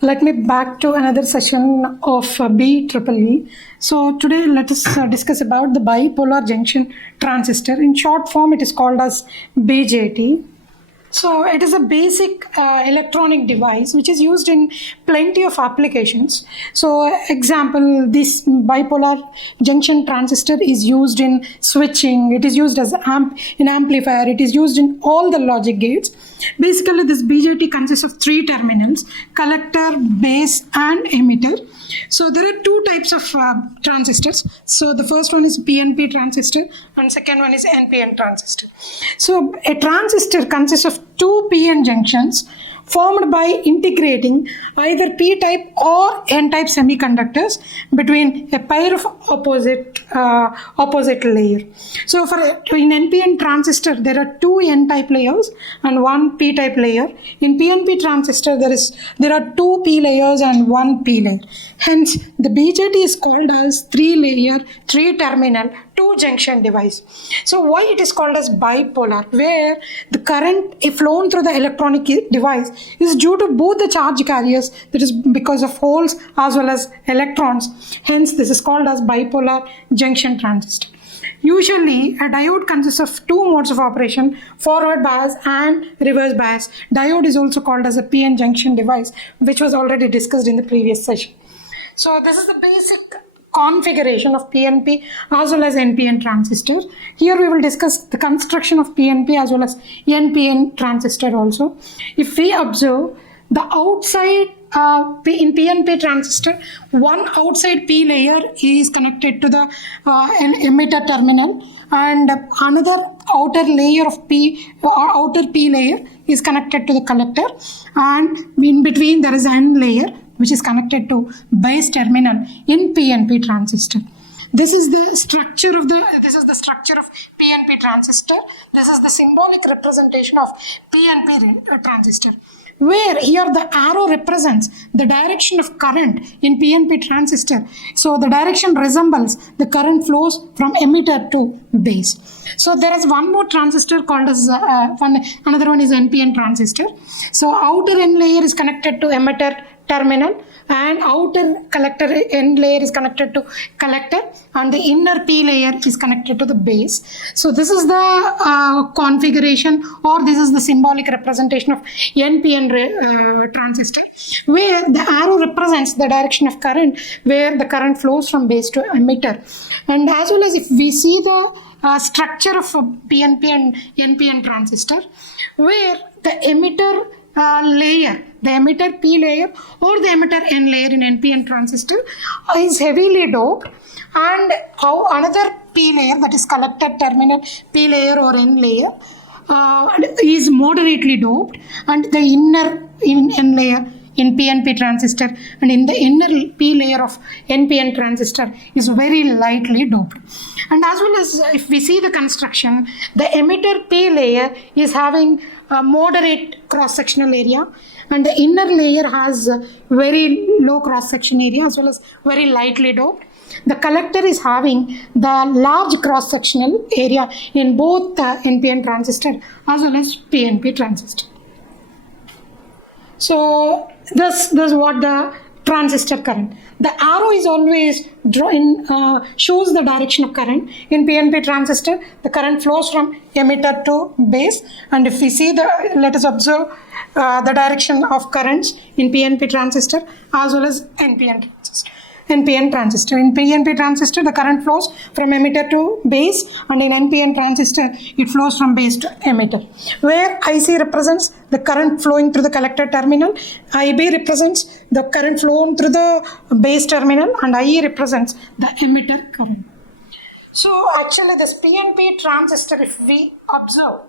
Let me back to another session of B.Triple-E. So today let us discuss about the bipolar junction transistor. In short form, it is called as BJT. So it is a basic electronic device which is used in plenty of applications. So example, this bipolar junction transistor is used in switching, it is used as in amplifier, it is used in all the logic gates. Basically this BJT consists of three terminals: collector, base and emitter. So there are two types of transistors. So the first one is PNP transistor and second one is NPN transistor. So a transistor consists of two PN junctions formed by integrating either P-type or N-type semiconductors between a pair of opposite layer. So in NPN transistor there are two N-type layers and one P-type layer. In PNP transistor there are two P layers and one P layer. Hence the BJT is called as three-layer, three-terminal, two-junction device. So why it is called as bipolar? Where the current flown through the electronic device is due to both the charge carriers, that is because of holes as well as electrons. Hence this is called as bipolar junction transistor. Usually a diode consists of two modes of operation: forward bias and reverse bias. Diode is also called as a PN junction device, which was already discussed in the previous session. So this is the basic configuration of PNP as well as NPN transistor. Here we will discuss the construction of PNP as well as NPN transistor also. If we observe the outside in PNP transistor, one outside P layer is connected to the emitter terminal and another outer layer of P or outer P layer is connected to the collector, and in between there is N layer which is connected to base terminal in PNP transistor. This is the structure of PNP transistor. This is the symbolic representation of PNP transistor, where here the arrow represents the direction of current in PNP transistor. So the direction resembles the current flows from emitter to base. So there is one more transistor called as another one is NPN transistor. So outer N layer is connected to emitter terminal and outer collector N layer is connected to collector and the inner P layer is connected to the base. So this is the configuration, or this is the symbolic representation of NPN transistor, where the arrow represents the direction of current, where the current flows from base to emitter. And as well as if we see the structure of PNP and NPN transistor, where the emitter layer, the emitter P layer or the emitter N layer in NPN transistor is heavily doped, and another P layer, that is collector terminal P layer or N layer, is moderately doped, and the inner N layer in PNP transistor and in the inner P layer of NPN transistor is very lightly doped. And as well as if we see the construction, the emitter P layer is having a moderate cross-sectional area, and the inner layer has very low cross-section area as well as very lightly doped. The collector is having the large cross-sectional area in both the NPN transistor as well as PNP transistor. So this is what the transistor current. The arrow is always shows the direction of current. In PNP transistor, the current flows from emitter to base, and if we see let us observe the direction of currents in PNP transistor as well as NPN transistor. In PNP transistor, the current flows from emitter to base, and in NPN transistor, it flows from base to emitter. Where IC represents the current flowing through the collector terminal, IB represents the current flowing through the base terminal, and IE represents the emitter current. So actually this PNP transistor, if we observe,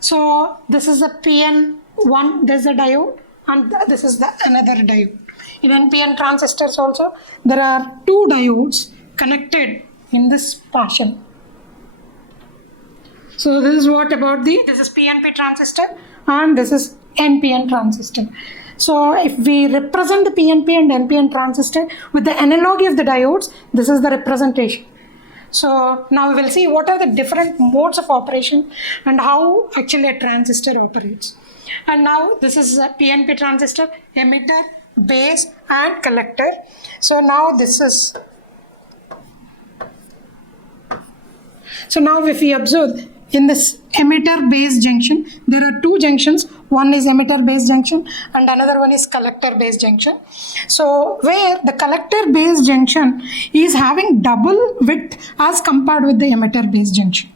so this is a PN1, this is a diode, and this is the another diode. In NPN transistors also, there are two diodes connected in this fashion. So this is this is PNP transistor and this is NPN transistor. So if we represent the PNP and NPN transistor with the analogy of the diodes, this is the representation. So now we will see what are the different modes of operation and how actually a transistor operates. And now this is a PNP transistor, emitter base and collector. So now if we observe in this emitter base junction, there are two junctions. One is emitter base junction and another one is collector base junction. So where the collector base junction is having double width as compared with the emitter base junction.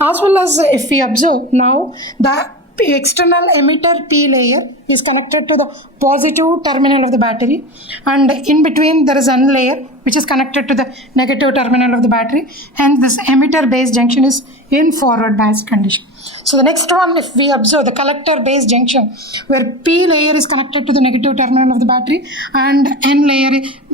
As well as if we observe now, the external emitter P layer is connected to the positive terminal of the battery, and in between there is N layer which is connected to the negative terminal of the battery. Hence this emitter base junction is in forward bias condition. So the next one, if we observe the collector base junction, where P layer is connected to the negative terminal of the battery and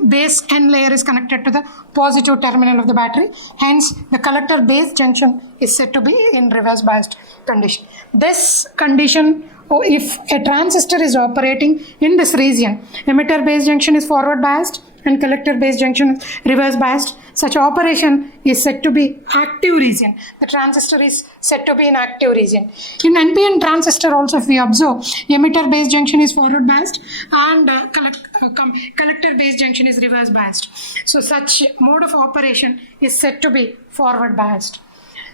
base N layer is connected to the positive terminal of the battery. Hence the collector base junction is said to be in reverse biased condition. This condition, if a transistor is operating in this region, emitter base junction is forward biased and collector base junction is reverse biased, such operation is said to be active region. The transistor is said to be in active region. In NPN transistor also, if we observe, emitter base junction is forward biased and collector base junction is reverse biased. So such mode of operation is said to be forward biased.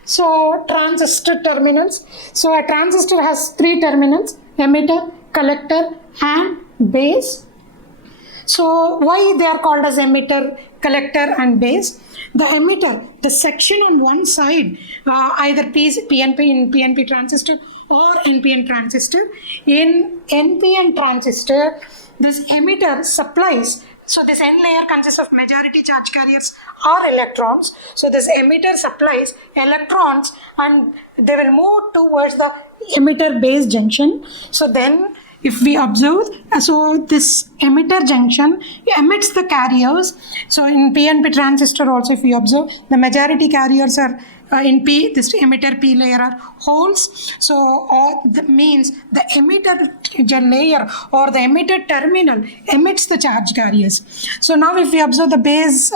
So transistor terminals. So a transistor has three terminals: emitter, collector and base. So why they are called as emitter, collector and base? The emitter, the section on one side, either PNP in PNP transistor or NPN transistor. In NPN transistor, this emitter supplies, so this N layer consists of majority charge carriers or electrons. So this emitter supplies electrons and they will move towards the emitter base junction. So then if we observe, so this emitter junction emits the carriers. So in PNP transistor also, if we observe, the majority carriers are in this emitter P layer are holes. So that means the emitter layer or the emitter terminal emits the charge carriers. So now if we observe, the base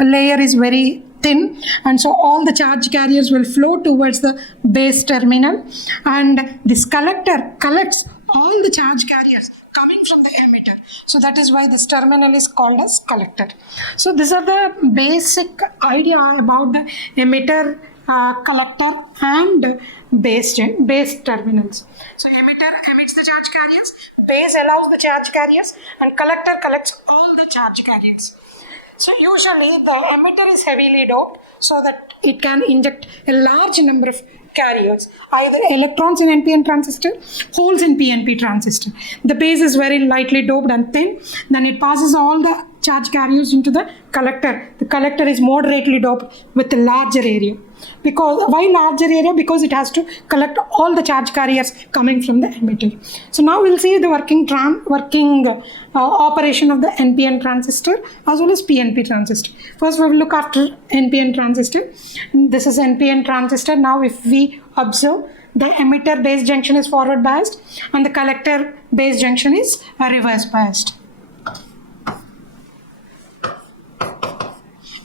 layer is very thin, and so all the charge carriers will flow towards the base terminal, and this collector collects all the charge carriers coming from the emitter. So that is why this terminal is called as collector. So these are the basic idea about the emitter, collector and base terminals. So emitter emits the charge carriers, base allows the charge carriers, and collector collects all the charge carriers. So usually the emitter is heavily doped so that it can inject a large number of carriers, either electrons in NPN transistor, holes in PNP transistor. The base is very lightly doped and thin, then it passes all the charge carriers into the collector. The collector is moderately doped with a larger area. Because why larger area? Because it has to collect all the charge carriers coming from the emitter. So now we'll see the working operation of the NPN transistor as well as PNP transistor. First we will look after NPN transistor. This is NPN transistor. Now if we observe, the emitter base junction is forward biased and the collector base junction is reverse biased.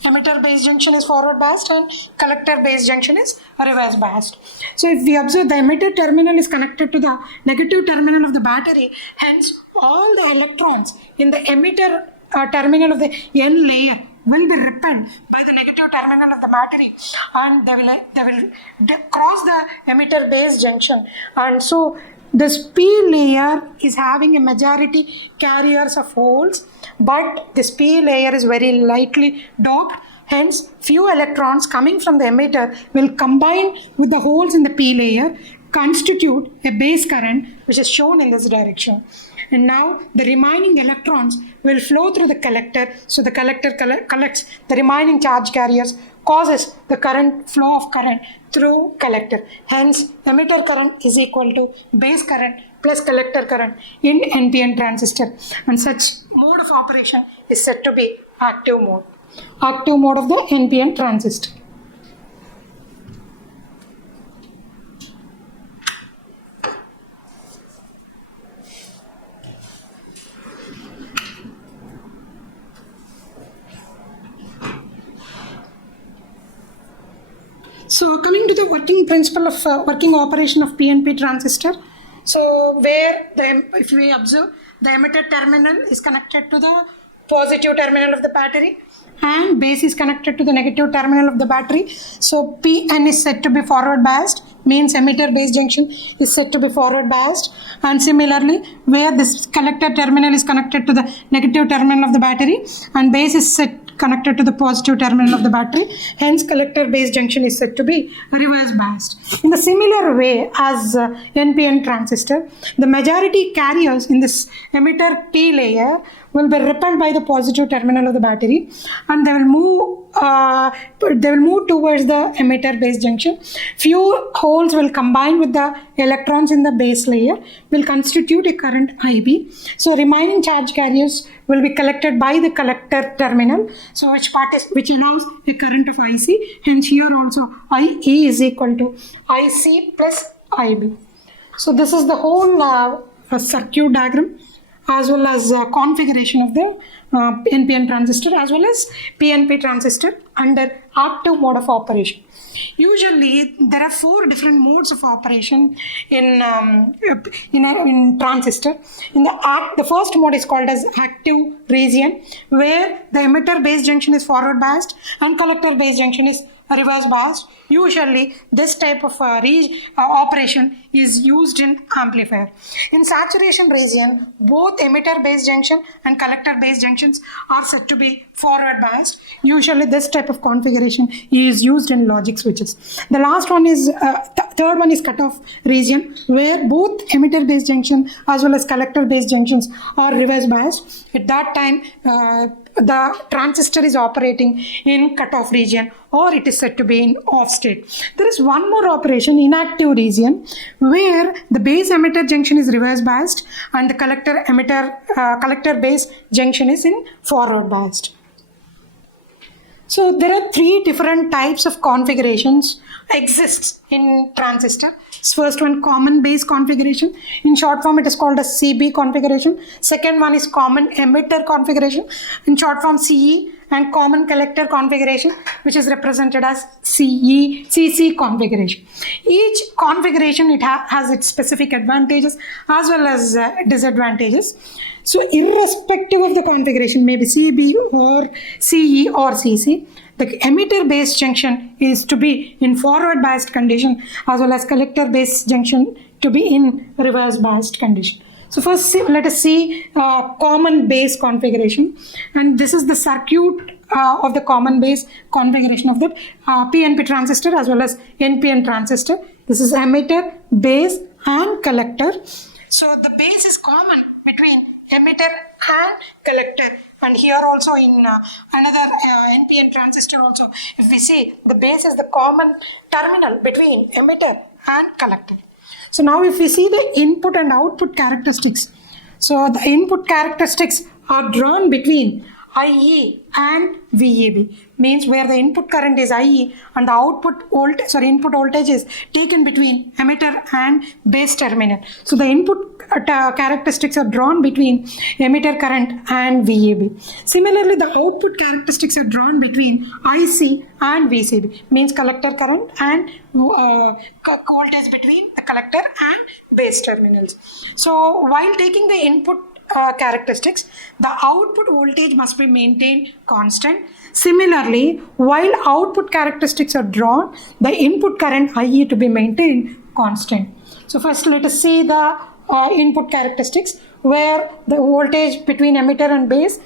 Emitter base junction is forward biased and collector base junction is reverse biased. So if we observe, the emitter terminal is connected to the negative terminal of the battery, hence all the electrons in the emitter terminal of the N layer will be repelled by the negative terminal of the battery, and they will cross the emitter base junction, and so this P layer is having a majority carriers of holes, but this P layer is very lightly doped. Hence, few electrons coming from the emitter will combine with the holes in the P layer, constitute a base current, which is shown in this direction. And now the remaining electrons will flow through the collector. So the collector collects the remaining charge carriers, causes the flow of current through collector. Hence, emitter current is equal to base current plus collector current in NPN transistor. And such mode of operation is said to be active mode. Active mode of the NPN transistor. So coming to the working principle of working operation of PNP transistor. So where if we observe, the emitter terminal is connected to the positive terminal of the battery and base is connected to the negative terminal of the battery. So PN is said to be forward biased, means emitter base junction is said to be forward biased. And similarly, where this collector terminal is connected to the negative terminal of the battery and base is set connected to the positive terminal of the battery, hence collector base junction is said to be reverse biased. In the similar way as NPN transistor, the majority carriers in this emitter P layer will be repelled by the positive terminal of the battery and they will move towards the emitter base junction. Few holes will combine with the electrons in the base layer, will constitute a current IB. So remaining charge carriers will be collected by the collector terminal, so which allows a current of IC. Hence here also IE is equal to IC plus IB. So this is the whole circuit diagram as well as configuration of the NPN transistor as well as PNP transistor under active mode of operation. Usually there are 4 different modes of operation in transistor. The first mode is called as active region, where the emitter base junction is forward biased and collector base junction is reverse biased. Usually this type of operation is used in amplifier. In saturation region, both emitter base junction and collector base junctions are said to be forward biased. Usually this type of configuration is used in logic switches. The last one is third one is cutoff region, where both emitter base junction as well as collector base junctions are reverse biased. At that time the transistor is operating in cutoff region or it is said to be in off state. There is one more operation, inactive region, where the base emitter junction is reverse biased and the collector base junction is in forward biased. So there are 3 different types of configurations exists in transistor. First one, common base configuration. In short form, it is called as CB configuration. Second one is common emitter configuration. In short form, CE, and common collector configuration, which is represented as CC configuration. Each configuration has its specific advantages as well as disadvantages. So irrespective of the configuration, maybe CB or CE or CC, the emitter base junction is to be in forward biased condition as well as collector base junction to be in reverse biased condition. So first let us see common base configuration, and this is the circuit of the common base configuration of the PNP transistor as well as NPN transistor. This is emitter, base and collector. So the base is common between emitter and collector, and here also in another NPN transistor also, if we see, the base is the common terminal between emitter and collector. So now if we see the input and output characteristics, so the input characteristics are drawn between IE and VEB, means where the input current is IE and the input voltage is taken between emitter and base terminal. So the input characteristics are drawn between emitter current and VEB. Similarly, the output characteristics are drawn between IC and VCB, means collector current and voltage between the collector and base terminals. So while taking the input characteristics, the output voltage must be maintained constant. Similarly, while output characteristics are drawn, the input current IE to be maintained constant. So first let us see the input characteristics, where the voltage between emitter and base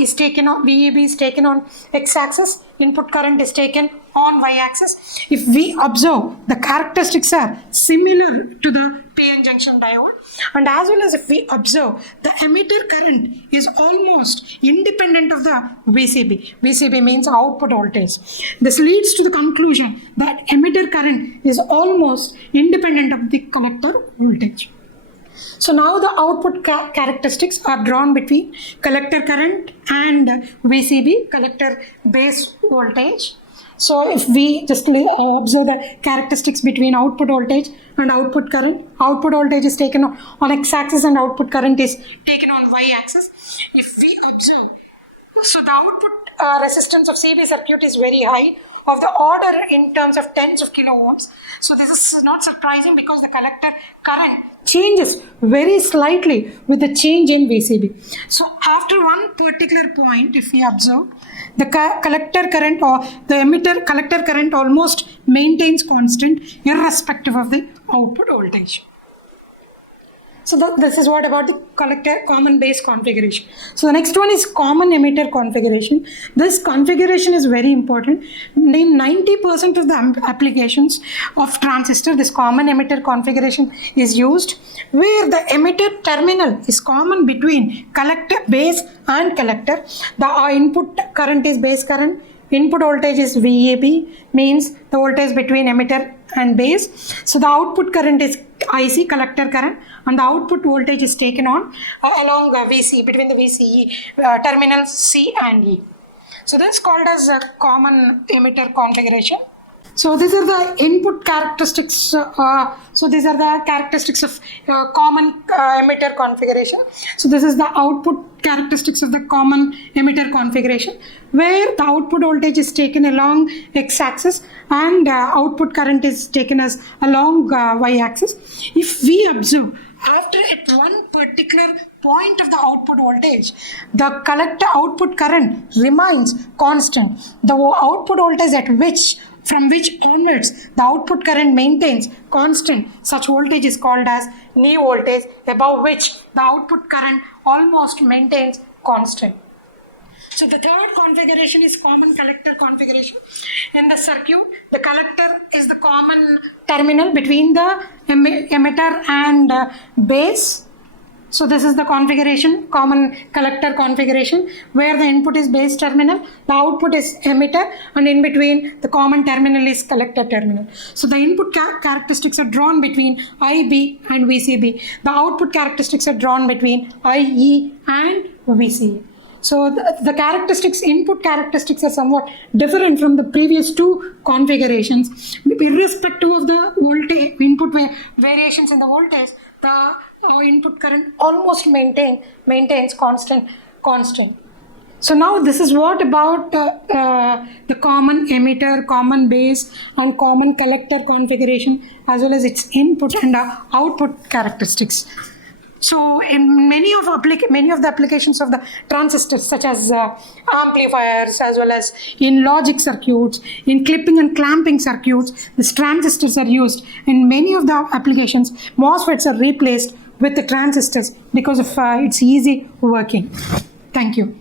is taken on, VEB is taken on x-axis, input current is taken on y-axis. If we observe, the characteristics are similar to the PN junction diode, and as well as if we observe, the emitter current is almost independent of the VCB. VCB means output voltage. This leads to the conclusion that emitter current is almost independent of the collector voltage. So now the output characteristics are drawn between collector current and VCB, collector base voltage. So if we just observe the characteristics between output voltage and output current, output voltage is taken on x-axis and output current is taken on y-axis. If we observe, so the output resistance of CB circuit is very high, of the order in terms of tens of kilo ohms. So this is not surprising because the collector current changes very slightly with the change in VCB. So after one particular point, if we observe, the collector current or the emitter collector current almost maintains constant irrespective of the output voltage. So this is what about the collector common base configuration. So the next one is common emitter configuration. This configuration is very important. In 90% of the applications of transistor, this common emitter configuration is used, where the emitter terminal is common between collector, base and collector. The input current is base current. Input voltage is VAB, means the voltage between emitter and base. So the output current is IC, collector current, and the output voltage is taken on along VC, between the VCE terminals C and E. So this is called as a common emitter configuration. So these are the input characteristics. So these are the characteristics of common emitter configuration. So this is the output characteristics of the common emitter configuration, where the output voltage is taken along x-axis and output current is taken as along y-axis. If we observe, after at one particular point of the output voltage, the collector output current remains constant. The output voltage at which, from which onwards the output current maintains constant, such voltage is called as knee voltage, above which the output current almost maintains constant. So the third configuration is common collector configuration. In the circuit, the collector is the common terminal between the emitter and base. So this is the configuration, common collector configuration, where the input is base terminal, the output is emitter, and in between the common terminal is collector terminal. So the input characteristics are drawn between IB and VCB. The output characteristics are drawn between IE and VCE. So the characteristics, input characteristics are somewhat different from the previous two configurations. Irrespective of the voltage, input variations in the voltage, the input current almost maintains constant. So now this is what about the common emitter, common base and common collector configuration, as well as its input and output characteristics. So in many of the applications of the transistors, such as amplifiers, as well as in logic circuits, in clipping and clamping circuits, these transistors are used. In many of the applications, MOSFETs are replaced with the transistors because of its easy working. Thank you.